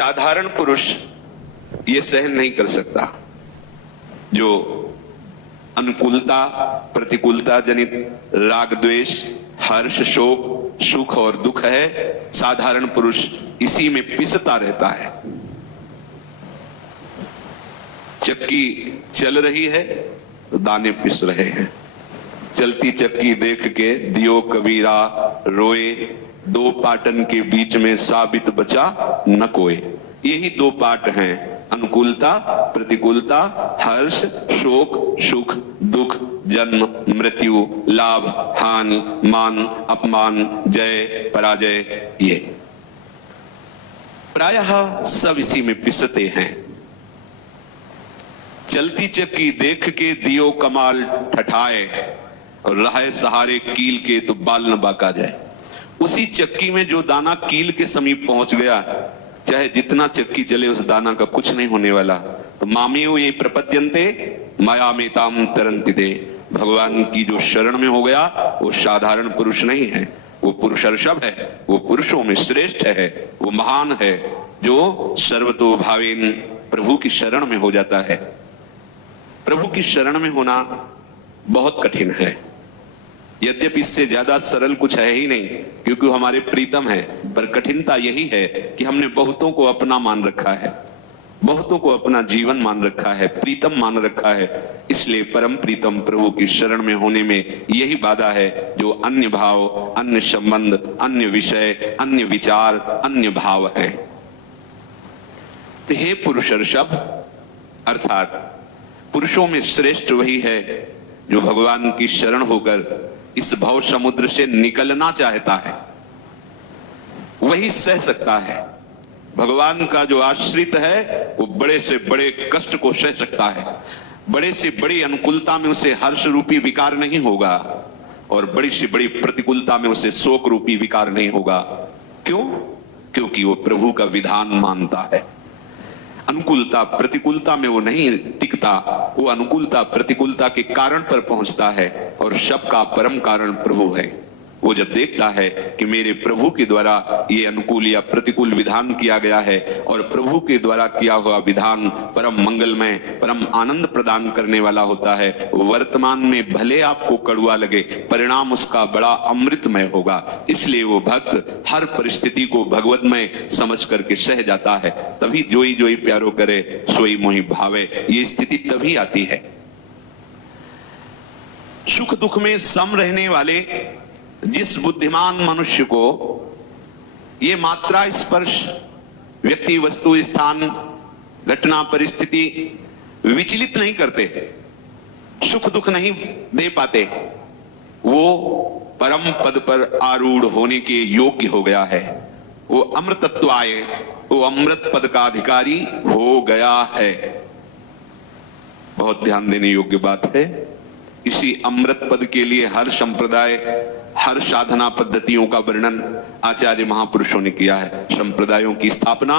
साधारण पुरुष ये सहन नहीं कर सकता। जो अनुकूलता प्रतिकूलता जनित राग द्वेष हर्ष शोक सुख और दुख है, साधारण पुरुष इसी में पिसता रहता है। चक्की चल रही है तो दाने पिस रहे हैं। चलती चक्की देख के दियो कबीरा रोए, दो पाटन के बीच में साबित बचा न कोई। यही दो पाट हैं, अनुकूलता प्रतिकूलता, हर्ष शोक सुख दुख, जन्म मृत्यु, लाभ हानि, मान अपमान, जय पराजय। ये प्रायः सब इसी में पिसते हैं। चलती चक्की देख के दियो कमाल ठठाए, और रहे सहारे कील के तो बाल न बाका जाए। उसी चक्की में जो दाना कील के समीप पहुंच गया, चाहे जितना चक्की चले उस दाना का कुछ नहीं होने वाला। तो मामियो ये प्रपद्यन्ते माया में ताम तरंति दे। भगवान की जो शरण में हो गया वो साधारण पुरुष नहीं है, वो पुरुषर्षभ है, वो पुरुषों में श्रेष्ठ है, वो महान है जो सर्वतो भावेन प्रभु की शरण में हो जाता है। प्रभु की शरण में होना बहुत कठिन है, यद्यपि इससे ज्यादा सरल कुछ है ही नहीं, क्योंकि वो हमारे प्रीतम है। पर कठिनता यही है कि हमने बहुतों को अपना मान रखा है, बहुतों को अपना जीवन मान रखा है, प्रीतम मान रखा है। इसलिए परम प्रीतम प्रभु की शरण में होने में यही बाधा है, जो अन्य भाव अन्य संबंध अन्य विषय अन्य विचार अन्य भाव है। तो हे पुरुषर्षभ, अर्थात पुरुषों में श्रेष्ठ वही है जो भगवान की शरण होकर इस भव समुद्र से निकलना चाहता है, वही सह सकता है। भगवान का जो आश्रित है वो बड़े से बड़े कष्ट को सह सकता है, बड़े से बड़ी अनुकूलता में उसे हर्ष रूपी विकार नहीं होगा, और बड़ी से बड़ी प्रतिकूलता में उसे शोक रूपी विकार नहीं होगा। क्यों? क्योंकि वो प्रभु का विधान मानता है। अनुकूलता प्रतिकूलता में वो नहीं टिकता, वो अनुकूलता प्रतिकूलता के कारण पर पहुंचता है, और सबका परम कारण प्रभु है। वो जब देखता है कि मेरे प्रभु के द्वारा ये अनुकूल या प्रतिकूल विधान किया गया है, और प्रभु के द्वारा किया हुआ विधान परम मंगलमय परम आनंद प्रदान करने वाला होता है, वर्तमान में भले आपको कड़वा लगे, परिणाम उसका बड़ा अमृतमय होगा। इसलिए वो भक्त हर परिस्थिति को भगवतमय समझ करके सह जाता है। तभी जोई जोई प्यारो करे सोई मोहि भावे, ये स्थिति तभी आती है। सुख दुख में सम रहने वाले जिस बुद्धिमान मनुष्य को ये मात्रा स्पर्श व्यक्ति वस्तु स्थान घटना परिस्थिति विचलित नहीं करते, सुख दुख नहीं दे पाते, वो परम पद पर आरूढ़ होने के योग्य हो गया है। वो अमृतत्वाय, वो अमृत पद का अधिकारी हो गया है। बहुत ध्यान देने योग्य बात है। इसी अमृत पद के लिए हर संप्रदाय हर साधना पद्धतियों का वर्णन आचार्य महापुरुषों ने किया है। संप्रदायों की स्थापना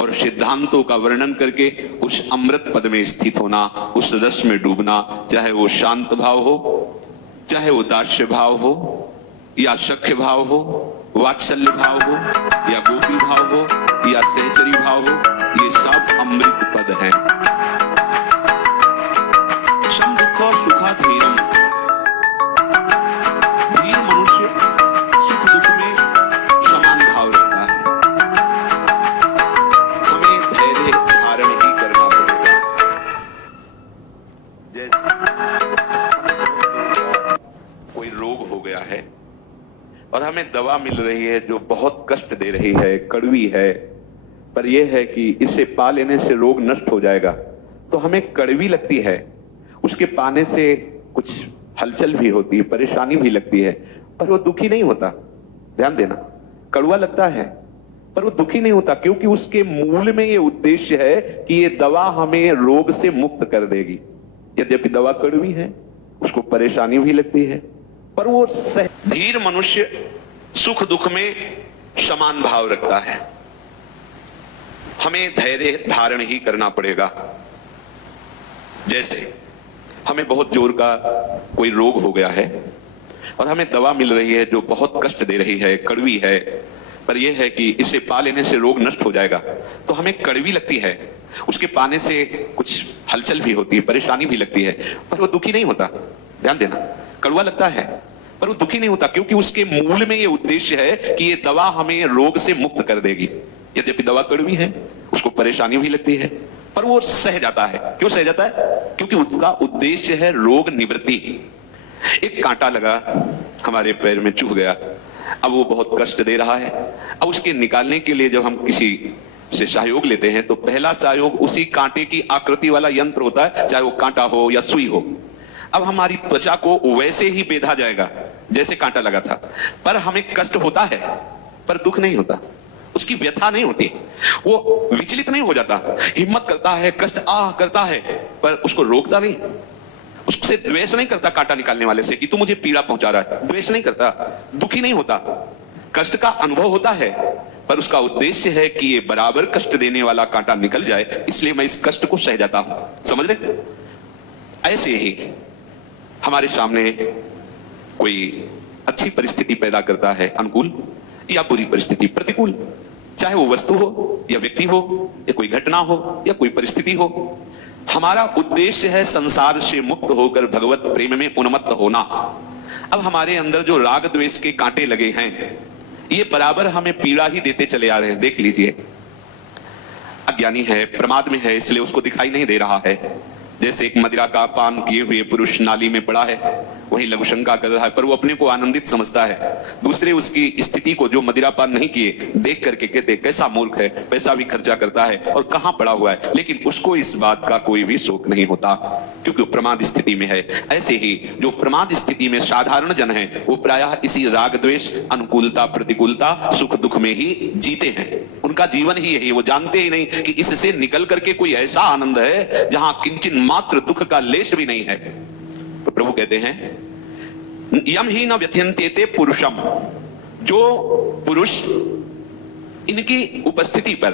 और सिद्धांतों का वर्णन करके उस अमृत पद में स्थित होना, उस रस में डूबना, चाहे वो शांत भाव हो, चाहे वो दास्य भाव हो, या सख्य भाव हो, वात्सल्य भाव हो, या गोपी भाव हो, या सहचरी भाव हो, ये सब अमृत पद है। सम दुख सुखा धीरम, धीर मनुष्य सुख दुख में समान भाव रखता है। हमें धैर्य धारण ही करना पड़ेगा। जैसे कोई रोग हो गया है और हमें दवा मिल रही है जो बहुत कष्ट दे रही है, कड़वी है, पर यह है कि इसे पा लेने से रोग नष्ट हो जाएगा, तो हमें कड़वी लगती है। उसके पाने से कुछ हलचल भी होती है, परेशानी भी लगती है, पर वो दुखी नहीं होता। ध्यान देना, कड़वा लगता है पर वो दुखी नहीं होता, क्योंकि उसके मूल में ये उद्देश्य है कि ये दवा हमें रोग से मुक्त कर देगी। यद्यपि दवा कड़वी है, उसको परेशानी भी लगती है, पर वो धीर मनुष्य सुख दुख में समान भाव रखता है। हमें धैर्य धारण ही करना पड़ेगा। जैसे हमें बहुत जोर का कोई रोग हो गया है और हमें दवा मिल रही है जो बहुत कष्ट दे रही है, कड़वी है, पर यह है कि इसे पा लेने से रोग नष्ट हो जाएगा। तो हमें कड़वी लगती है, उसके पाने से कुछ हलचल भी होती है, परेशानी भी लगती है, पर वो दुखी नहीं होता। ध्यान देना, कड़वा लगता है पर वो दुखी नहीं होता, क्योंकि उसके मूल में ये उद्देश्य है कि ये दवा हमें रोग से मुक्त कर देगी। यद्यपि दवा कड़वी है, उसको परेशानी भी लगती है, पर वो सह जाता है। क्यों सह जाता है? क्योंकि उसका उद्देश्य है रोग निवृत्ति। एक कांटा लगा हमारे पैर में, चुभ गया, अब वो बहुत कष्ट दे रहा है। अब उसके निकालने के लिए जब हम किसी से सहयोग लेते हैं तो पहला सहयोग उसी कांटे की आकृति वाला यंत्र होता है, चाहे वो कांटा हो या सुई हो। अब हमारी त्वचा को वैसे ही बेधा जाएगा जैसे कांटा लगा था, पर हमें कष्ट होता है पर दुख नहीं होता, उसकी व्यथा नहीं होती, वो विचलित नहीं हो जाता, हिम्मत करता है, कष्ट करता है, पर उसको रोकता नहीं, उससे द्वेष नहीं करता कांटा निकालने वाले से कि तू मुझे पीड़ा पहुंचा रहा है, द्वेष नहीं करता, दुखी नहीं होता। कष्ट का अनुभव होता है पर उसका उद्देश्य है कि ये बराबर कष्ट देने वाला कांटा निकल जाए, इसलिए मैं इस कष्ट को सह जाता हूं। समझ रहे? ऐसे ही हमारे सामने कोई अच्छी परिस्थिति पैदा करता है, अनुकूल या बुरी परिस्थिति, प्रतिकूल, चाहे वो वस्तु हो या व्यक्ति हो या कोई घटना हो या कोई परिस्थिति हो। हमारा उद्देश्य है संसार से मुक्त होकर भगवत प्रेम में उन्मत्त होना। अब हमारे अंदर जो राग द्वेष के कांटे लगे हैं, ये बराबर हमें पीड़ा ही देते चले आ रहे हैं। देख लीजिए, अज्ञानी है, प्रमाद में है, इसलिए उसको दिखाई नहीं दे रहा है। जैसे एक मदिरा का पान किए हुए पुरुष नाली में पड़ा है, वही लघुशंका कर रहा है, पर वो अपने को आनंदित समझता है। दूसरे उसकी स्थिति को, जो मदिरा पान नहीं किए, देख करके कहते कैसा मूर्ख है, पैसा भी खर्चा करता है और कहां पड़ा हुआ है, लेकिन उसको इस बात का कोई भी शोक नहीं होता, क्योंकि वो प्रमाद स्थिति में है। ऐसे ही जो प्रमाद स्थिति में साधारण जन है, वो प्रायः इसी राग द्वेष, अनुकूलता प्रतिकूलता, सुख दुख में ही जीते हैं। उनका जीवन ही यही, वो जानते ही नहीं कि इससे निकल करके कोई ऐसा आनंद है जहां किंचन मात्र दुख का लेश भी नहीं है। तो प्रभु कहते हैं यम ही न व्यथ्यन्ते पुरुषम, जो पुरुष इनकी उपस्थिति पर,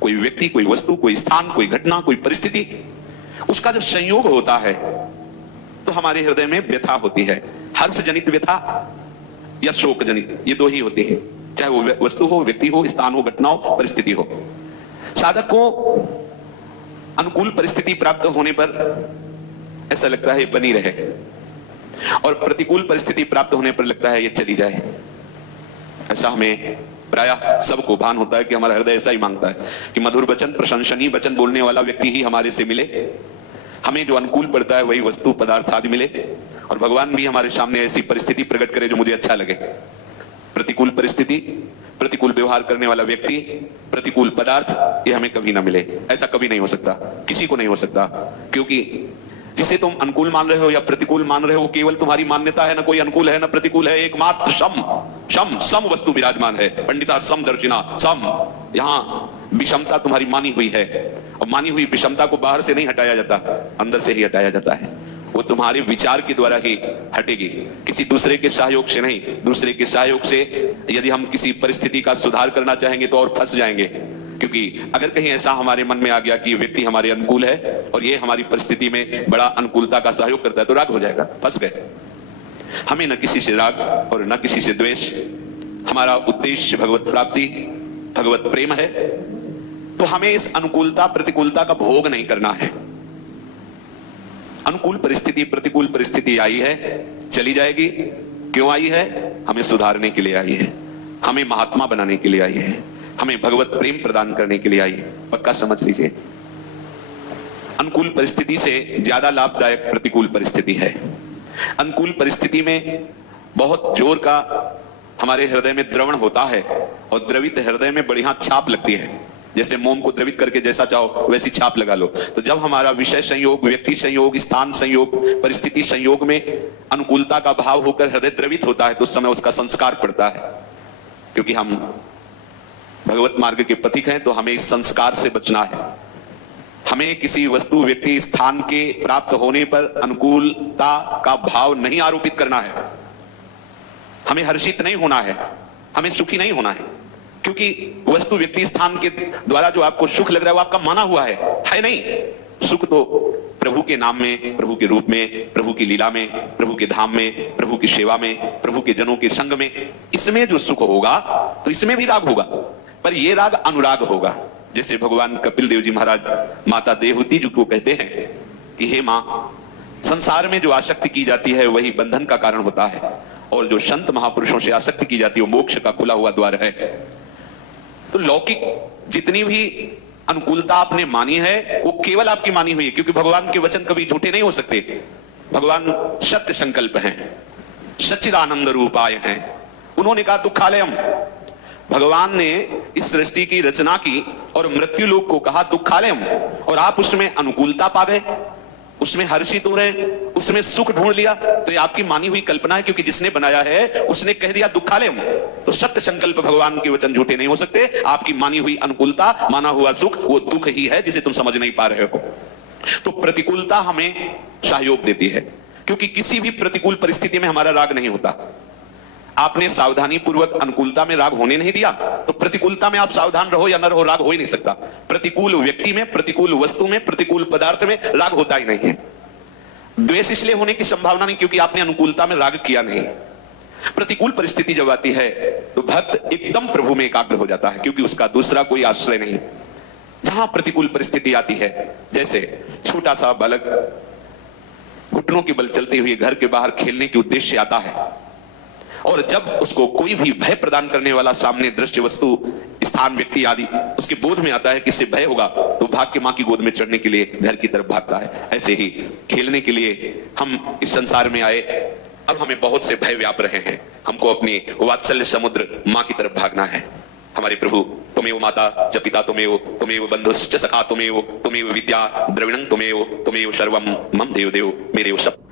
कोई व्यक्ति, कोई वस्तु, कोई स्थान, कोई घटना, कोई परिस्थिति, उसका जब संयोग होता है तो हमारे हृदय में व्यथा होती है। हर्ष जनित व्यथा या शोक जनित, ये दो ही होती है, चाहे वो वस्तु हो, व्यक्ति हो, स्थान हो, घटना हो, परिस्थिति हो। साधक को अनुकूल परिस्थिति प्राप्त होने पर ऐसा लगता है ये बनी रहे, और प्रतिकूल परिस्थिति प्राप्त होने पर लगता है ये चली जाए। ऐसा हमें प्रायः सबको भान होता है कि हमारा हृदय ऐसा ही मांगता है कि मधुर वचन, प्रशंसनीय वचन बोलने वाला व्यक्ति ही हमारे से मिले, हमें जो अनुकूल पड़ता है वही वस्तु पदार्थ आदि मिले, और भगवान भी हमारे सामने ऐसी परिस्थिति प्रकट करे जो मुझे अच्छा लगे। प्रतिकूल परिस्थिति, प्रतिकूल व्यवहार करने वाला व्यक्ति, प्रतिकूल पदार्थ, ये हमें कभी ना मिले। ऐसा कभी नहीं हो सकता, किसी को नहीं हो सकता, क्योंकि जिसे तुम अनुकूल मान रहे हो या प्रतिकूल मान रहे हो, केवल तुम्हारी मान्यता है, ना कोई अनुकूल है ना प्रतिकूल है, एकमात्र सम वस्तु विराजमान है। पंडिता सम दर्शिना, सम, यहां विषमता तुम्हारी मानी हुई है, और मानी हुई विषमता को बाहर से नहीं हटाया जाता, अंदर से ही हटाया जाता है। वो तुम्हारे विचार के द्वारा ही हटेगी, किसी दूसरे के सहयोग से नहीं। दूसरे के सहयोग से यदि हम किसी परिस्थिति का सुधार करना चाहेंगे तो और फंस जाएंगे, क्योंकि अगर कहीं ऐसा हमारे मन में आ गया कि व्यक्ति हमारे अनुकूल है और ये हमारी परिस्थिति में बड़ा अनुकूलता का सहयोग करता है, तो राग हो जाएगा, फंस गए। हमें न किसी से राग और न किसी से द्वेष, हमारा उद्देश्य भगवत प्राप्ति, भगवत प्रेम है, तो हमें इस अनुकूलता प्रतिकूलता का भोग नहीं करना है। अनुकूल परिस्थिति प्रतिकूल परिस्थिति आई है, चली जाएगी। क्यों आई है? हमें सुधारने के लिए आई है, हमें महात्मा बनाने के लिए आई है, हमें भगवत प्रेम प्रदान करने के लिए आई है। पक्का समझ लीजिए, अनुकूल परिस्थिति से ज्यादा लाभदायक प्रतिकूल परिस्थिति है। अनुकूल परिस्थिति में बहुत जोर का हमारे हृदय में द्रवण होता है, और द्रवित हृदय में बढ़िया छाप लगती है। जैसे मोम को द्रवित करके जैसा चाहो वैसी छाप लगा लो। तो जब हमारा विषय संयोग, व्यक्ति संयोग, स्थान संयोग, परिस्थिति संयोग में अनुकूलता का भाव होकर हृदय द्रवित होता है, तो उस समय उसका संस्कार पड़ता है। क्योंकि हम भगवत मार्ग के पथिक हैं, तो हमें इस संस्कार से बचना है। हमें किसी वस्तु, व्यक्ति, स्थान के प्राप्त होने पर अनुकूलता का भाव नहीं आरोपित करना है। हमें हर्षित नहीं होना है, हमें सुखी नहीं होना है, क्योंकि वस्तु, व्यक्ति, स्थान के द्वारा जो आपको सुख लग रहा है वो आपका माना हुआ है नहीं। सुख तो प्रभु के नाम में, प्रभु के रूप में, प्रभु की लीला में, प्रभु के धाम में, प्रभु की सेवा में, प्रभु के जनों के संग में, इसमें जो सुख होगा तो इसमें भी राग होगा, पर यह राग अनुराग होगा। जैसे भगवान कपिल देव जी महाराज माता देवहूति जी को कहते हैं कि हे मां, संसार में जो आसक्ति की जाती है वही बंधन का कारण होता है, और जो संत महापुरुषों से आसक्ति की जाती है वो मोक्ष का खुला हुआ द्वार है। तो लौकिक जितनी भी अनुकूलता आपने मानी है वो केवल आपकी मानी हुई है, क्योंकि भगवान के वचन कभी झूठे नहीं हो सकते। भगवान सत्य संकल्प हैं, सच्चिदानंद रूपाय हैं। उन्होंने कहा दुखालयम, भगवान ने इस सृष्टि की रचना की और मृत्यु लोक को कहा दुखालयम, और आप उसमें अनुकूलता पा गए, उसमें हर्षित हो रहे, उसमें सुख ढूंढ लिया, तो ये आपकी मानी हुई कल्पना है, क्योंकि जिसने बनाया है उसने कह दिया दुखालयम। तो सत्य संकल्प भगवान के वचन झूठे नहीं हो सकते। आपकी मानी हुई अनुकूलता, माना हुआ सुख वो दुख ही है जिसे तुम समझ नहीं पा रहे हो। तो प्रतिकूलता हमें सहयोग देती है, क्योंकि किसी भी प्रतिकूल परिस्थिति में हमारा राग नहीं होता। आपने सावधानी पूर्वक अनुकूलता में राग होने नहीं दिया, तो प्रतिकूलता में आप सावधान रहो या न रहो, राग हो ही नहीं सकता। प्रतिकूल व्यक्ति में, प्रतिकूल वस्तु में, प्रतिकूल पदार्थ में राग होता ही नहीं है। द्वेष इसलिए होने की संभावना नहीं क्योंकि आपने अनुकूलता में राग किया नहीं। प्रतिकूल परिस्थिति जब आती है तो भक्त एकदम प्रभु में एकाग्र हो जाता है, क्योंकि उसका दूसरा कोई आश्रय नहीं। जहां प्रतिकूल परिस्थिति आती है, जैसे छोटा सा बालक घुटनों के बल चलते हुए घर के बाहर खेलने के उद्देश्य से आता है, और जब उसको कोई भी भय प्रदान करने वाला सामने दृश्य, वस्तु, स्थान, व्यक्ति आदि उसके बोध में आता है कि इससे भय होगा, तो भाग के मां की गोद में चढ़ने के लिए घर की तरफ भागता है। ऐसे ही खेलने के लिए हम इस संसार में आए, अब हमें बहुत से भय व्याप रहे हैं, हमको अपनी वात्सल्य समुद्र मां की तरफ भागना है। हमारे प्रभु तुमेव माता च पिता तुमेव, तुमेव बंधुश्च सखा तुमेव, तुमेव विद्या द्रविणं तुमेव, तुमेव सर्वं मम देव देव, मेरे सब